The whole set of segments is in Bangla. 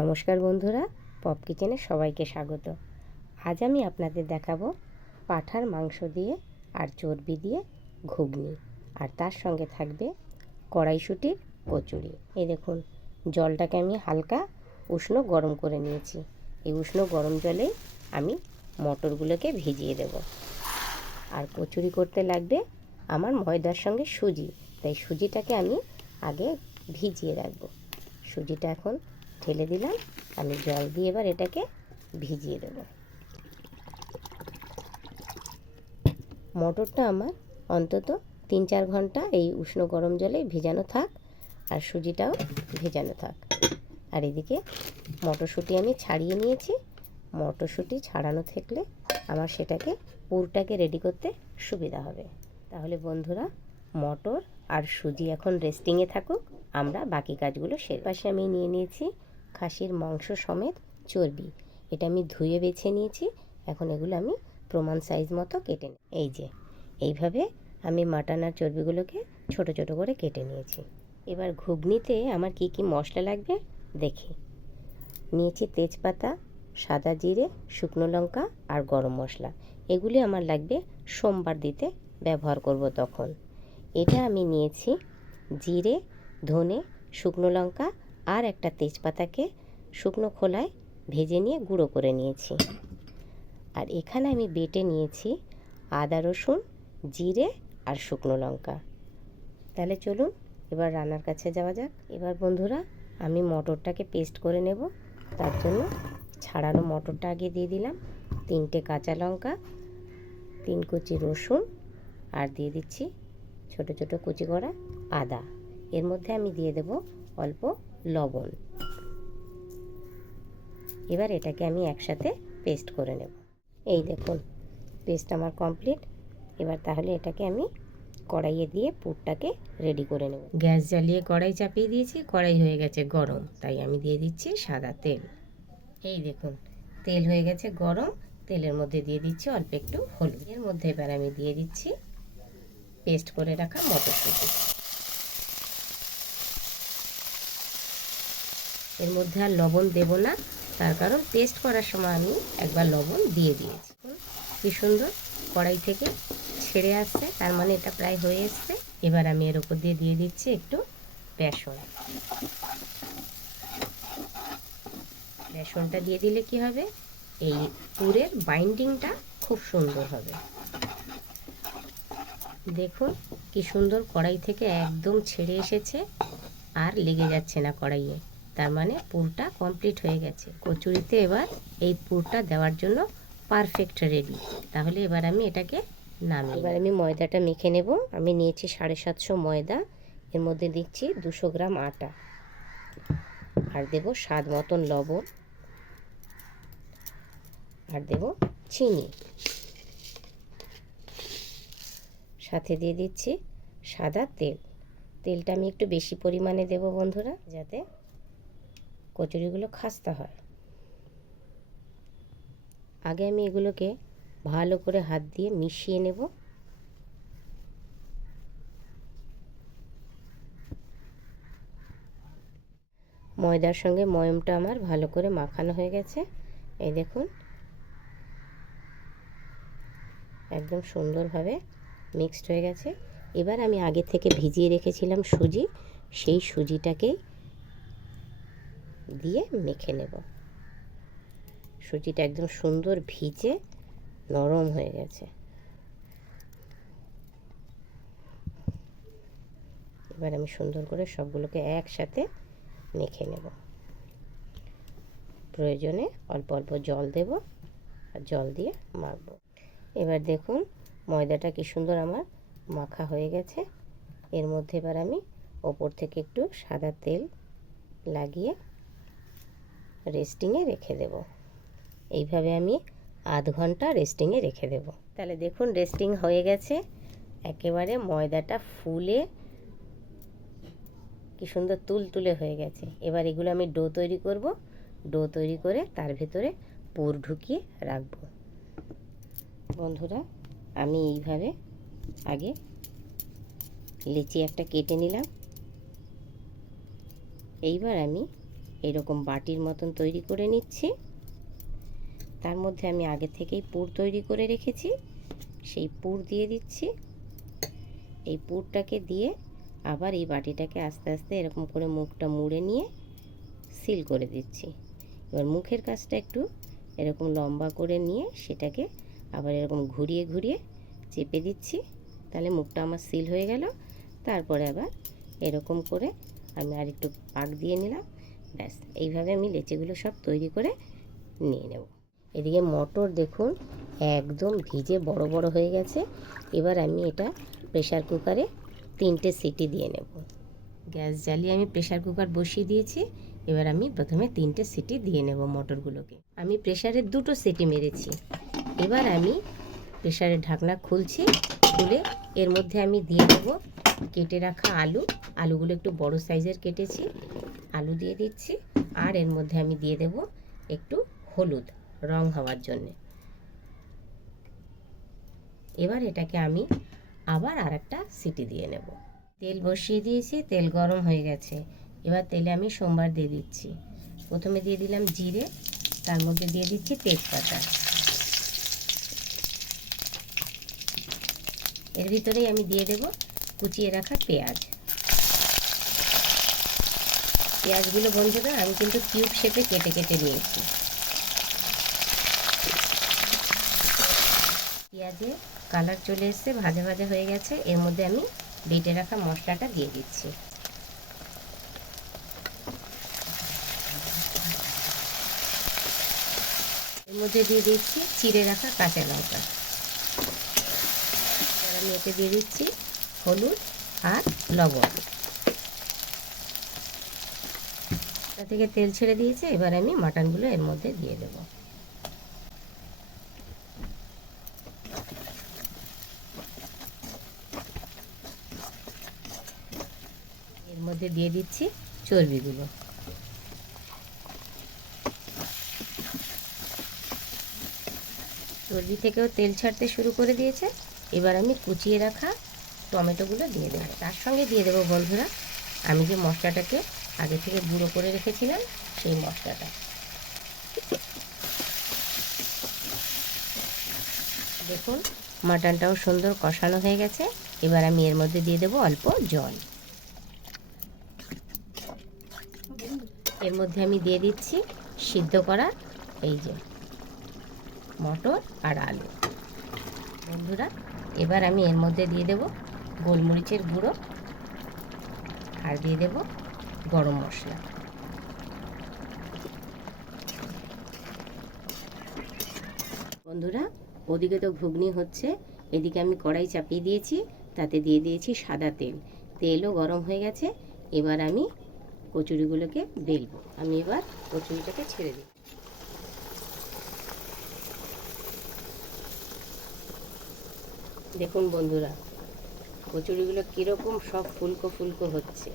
নমস্কার বন্ধুরা, পপ কিচেনে সবাইকে স্বাগত। আজ আমি আপনাদের দেখাবো পাঁঠার মাংস দিয়ে আর চর্বি দিয়ে ঘুগনি, আর তার সঙ্গে থাকবে কড়াইশুঁটির কচুরি। এই দেখুন, জলটাকে আমি হালকা উষ্ণ গরম করে নিয়েছি। এই উষ্ণ গরম জলেই আমি মটরগুলোকে ভিজিয়ে দেব। আর কচুরি করতে লাগবে আমার ময়দার সঙ্গে সুজি, তাই সুজিটাকে আমি আগে ভিজিয়ে রাখবো। সুজিটা এখন ঢেলে দিলাম, আমি জল দিয়ে এবার এটাকে ভিজিয়ে দেব। মটরটা আমার অন্তত 3-4 ঘন্টা এই উষ্ণ গরম জলে ভিজানো থাক, আর সুজিটাও ভেজানো থাক। আর এদিকে মটরশুঁটি আমি ছাড়িয়ে নিয়েছি। মটরশুঁটি ছাড়ানো থাকলে আমার সেটাকে পুরটাকে রেডি করতে সুবিধা হবে। তাহলে বন্ধুরা, মটর আর সুজি এখন রেস্টিংয়ে থাকুক, আমরা বাকি কাজগুলো সেরে। পাশে আমি নিয়ে নিয়েছি খাসির মাংস সমেত চর্বি। এটা আমি ধুয়ে বেছে নিয়েছি। এখন এগুলো আমি প্রমাণ সাইজ মতো কেটে নিই। এই যে এইভাবে আমি মাটন আর চর্বিগুলোকে ছোট ছোট করে কেটে নিয়েছি। এবার ঘুগনিতে আমার কি কি মশলা লাগবে দেখি। নিয়েছি তেজপাতা, সাদা জিরে, শুকনো লঙ্কা আর গরম মশলা। এগুলি আমার লাগবে সোমবার দিতে ব্যবহার করব তখন। এটা আমি নিয়েছি জিরে, ধনে, শুকনো লঙ্কা আর একটা তেজপাতাকে শুকনো খোলায় ভেজে নিয়ে গুঁড়ো করে নিয়েছি। আর এখানে আমি বেটে নিয়েছি আদা, রসুন, জিরে আর শুকনো লঙ্কা। তাহলে চলুন এবার রান্নার কাছে যাওয়া যাক। এবার বন্ধুরা, আমি মটরটাকে পেস্ট করে নেব। তার জন্য ছাড়ানো মটরটা আগে দিয়ে দিলাম, 3টে কাঁচা লঙ্কা, 3 কুচি রসুন, আর দিয়ে দিচ্ছি ছোট ছোট কুচি করা আদা। এর মধ্যে আমি দিয়ে দেব অল্প লবণ। এবার এটাকে আমি একসাথে পেস্ট করে নেব। এই দেখুন, পেস্ট আমার কমপ্লিট। এবার তাহলে এটাকে আমি কড়াইয়ে দিয়ে পুরটাকে রেডি করে নেব। গ্যাস জ্বালিয়ে কড়াই চাপিয়ে দিয়েছি। কড়াই হয়ে গেছে গরম, তাই আমি দিয়ে দিচ্ছি সাদা তেল। এই দেখুন, তেল হয়ে গেছে গরম। তেলের মধ্যে দিয়ে দিচ্ছি অল্প একটু হলুদ। এর মধ্যে এবার আমি দিয়ে দিচ্ছি পেস্ট করে রাখা মটরশুঁটি। এর মধ্যে আর লবণ দেব না, তার কারণ পেস্ট করার সময় আমি একবার লবণ দিয়ে দিয়েছি। কি সুন্দর কড়াই থেকে ছেড়ে আসছে, তার মানে এটা প্রায় হয়ে এসছে। এবার আমি এর উপর দিয়ে দিচ্ছি একটু বেসন। বেসনটা দিয়ে দিলে কি হবে, এই পুরের বাইন্ডিংটা খুব সুন্দর হবে। দেখুন কি সুন্দর কড়াই থেকে একদম ছেড়ে এসেছে, আর লেগে যাচ্ছে না কড়াইয়ে, তার মানে পুরটা কমপ্লিট হয়ে গেছে। কচুরিতে এবার এই পুরটা দেওয়ার জন্য পারফেক্ট রেডি। তাহলে এবার আমি এটাকে নামিয়ে, এবার আমি ময়দাটা মেখে নেব। আমি নিয়েছি 750 ময়দা। এর মধ্যে দিচ্ছি 200 গ্রাম আটা, আর দেব স্বাদ মতন লবণ, আর দেব চিনি, সাথে দিয়ে দিচ্ছি সাদা তেল। তেলটা আমি একটু বেশি পরিমাণে দেব বন্ধুরা, যাতে কচুরিগুলো খাস্তা হয়। আগে আমি এগুলোকে ভালো করে হাত দিয়ে মিশিয়ে নেব। ময়দার সঙ্গে ময়মটা আমার ভালো করে মাখানো হয়ে গেছে। এই দেখুন, একদম সুন্দরভাবে মিক্সড হয়ে গেছে। এবার আমি আগে থেকে ভিজিয়ে রেখেছিলাম সুজি, সেই সুজিটাকেই দিয়ে মেখে নেব। সুজিটা একদম সুন্দর ভিজে নরম হয়ে গেছে। এবার আমি সুন্দর করে সবগুলোকে একসাথে মেখে নেব। প্রয়োজনে অল্প অল্প জল দেব, আর জল দিয়ে মাখবো। এবার দেখুন ময়দাটা কি সুন্দর আমার মাখা হয়ে গেছে। এর মধ্যে এবার আমি ওপর থেকে একটু সাদা তেল লাগিয়ে রেস্টিংয়ে রেখে দেব। এইভাবে আমি আধ ঘন্টা রেস্টিংয়ে রেখে দেব। তাহলে দেখুন রেস্টিং হয়ে গেছে, একেবারে ময়দাটা ফুলে কি সুন্দর তুলতুলে হয়ে গেছে। এবার এগুলো আমি ডো তৈরি করব। ডো তৈরি করে তার ভেতরে পুর ঢুকিয়ে রাখব। বন্ধুরা, আমি এইভাবে আগে লিচি একটা কেটে নিলাম। এইবার আমি এরকম বাটির মতন তৈরি করে নিচ্ছি। তার মধ্যে আমি আগে থেকেই পুর তৈরি করে রেখেছি, সেই পুর দিয়ে দিচ্ছি। এই পুরটাকে দিয়ে আবার এই বাটিটাকে আস্তে আস্তে এরকম করে মুখটা মুড়ে নিয়ে সিল করে দিচ্ছি। এবার মুখের কাজটা একটু এরকম লম্বা করে নিয়ে সেটাকে আবার এরকম ঘুরিয়ে ঘুরিয়ে চেপে দিচ্ছি, তাহলে মুখটা আমার সিল হয়ে গেল। তারপরে আবার এরকম করে আমি আর একটু পাক দিয়ে নিলাম। ব্যাস, এইভাবে আমি লেচিগুলো সব তৈরি করে নিয়ে নেব। এদিকে মটর দেখুন একদম ভিজে বড় বড় হয়ে গেছে। এবার আমি এটা প্রেসার কুকারে 3টে সিটি দিয়ে নেব। গ্যাস জ্বালিয়ে আমি প্রেসার কুকার বসিয়ে দিয়েছি। এবার আমি প্রথমে 3টে সিটি দিয়ে নেব মটরগুলোকে। আমি প্রেসারে 2টো সিটি মেরেছি। এবার আমি প্রেসারের ঢাকনা খুলছি, খুলে এর মধ্যে আমি দিয়ে দেব কেটে রাখা আলু। আলুগুলো একটু বড় সাইজের কেটেছি, আলু দিয়ে দিচ্ছি। আর এর মধ্যে আমি দিয়ে দেব একটু হলুদ, রং হওয়ার জন্যে। এবার এটাকে আমি আবার আরেকটা সিটি দিয়ে নেব। তেল বসিয়ে দিয়েছি, তেল গরম হয়ে গেছে। এবার তেলে আমি সোমবার দিয়ে দিচ্ছি। প্রথমে দিয়ে দিলাম জিরে, তার মধ্যে দিয়ে দিচ্ছি তেজপাতা। এর ভিতরেই আমি দিয়ে দেব কুচিয়ে রাখা পেঁয়াজ। পেঁয়াজগুলো বন্ধুরা আমি কিন্তু কিউব শেপে কেটে কেটে নিয়েছি। পেঁয়াজে কালার চলে এসছে, ভাজা ভাজা হয়ে গেছে। এর মধ্যে আমি বেটে রাখা মশলাটা দিয়ে দিচ্ছি। এর মধ্যে দিয়ে দিচ্ছি চিড়ে রাখা কাঁচা লঙ্কা। এবার আমি এতে দিয়ে দিচ্ছি হলুদ আর লবণ। তা থেকে তেল ছেড়ে দিয়েছে। এবার আমি মাটনগুলো এর মধ্যে দিয়ে দেব। এর মধ্যে দিয়ে দিচ্ছি চর্বিগুলো। চর্বি থেকেও তেল ছাড়তে শুরু করে দিয়েছে। এবার আমি কুচিয়ে রাখা টমেটোগুলো দিয়ে দেবো। তার সঙ্গে দিয়ে দেবো বন্ধুরা আমি যে মশলাটাকে আগে থেকে গুঁড়ো করে রেখেছিলাম সেই মশলাটা। দেখুন মাটনটাও সুন্দর কষানো হয়ে গেছে। এবার আমি এর মধ্যে দিয়ে দেবো অল্প জল। এর মধ্যে আমি দিয়ে দিচ্ছি সিদ্ধ করা এই যে মটর আর আলু। বন্ধুরা এবার আমি এর মধ্যে দিয়ে দেব গোলমরিচের গুঁড়ো আর দিয়ে দেব গরম মশলা। বন্ধুরা ওদিকে তো ঘুগনি হচ্ছে, এদিকে আমি কড়াই চাপিয়ে দিয়েছি, তাতে দিয়ে দিয়েছি সাদা তেল। তেলও গরম হয়ে গেছে। এবার আমি কচুরিগুলোকে বেলবো। আমি এবার কচুরিটাকে ছেড়ে দিই। দেখুন বন্ধুরা কচুরিগুলো কীরকম সব ফুলকো ফুলকো হচ্ছে।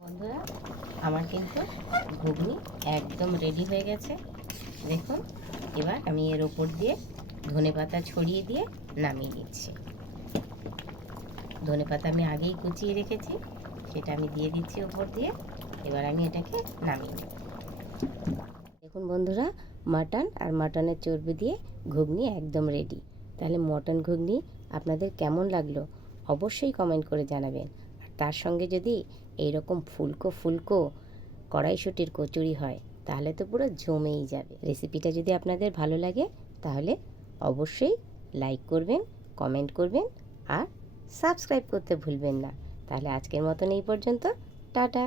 বন্ধুরা আমার কিন্তু ঘুগনি একদম রেডি হয়ে গেছে। দেখুন এবার আমি এর ওপর দিয়ে ধনেপাতা ছড়িয়ে দিয়ে নামিয়ে নিচ্ছি। ধনেপাতা আমি আগেই কুচিয়ে রেখেছি, সেটা আমি দিয়ে দিচ্ছি ওপর দিয়ে। এবার আমি এটাকে নামিয়ে নেব। দেখুন বন্ধুরা মাটন আর মাটনের চর্বি দিয়ে ঘুগনি একদম রেডি। তাহলে মটন ঘুগনি আপনাদের কেমন লাগলো অবশ্যই কমেন্ট করে জানাবেন। আর তার সঙ্গে যদি এইরকম ফুলকো ফুলকো কড়াইশুঁটির কচুরি হয় তাহলে তো পুরো জমেই যাবে। রেসিপিটা যদি আপনাদের ভালো লাগে তাহলে অবশ্যই লাইক করবেন, কমেন্ট করবেন আর সাবস্ক্রাইব করতে ভুলবেন না। তাহলে আজকের মতন এই পর্যন্ত, টাটা।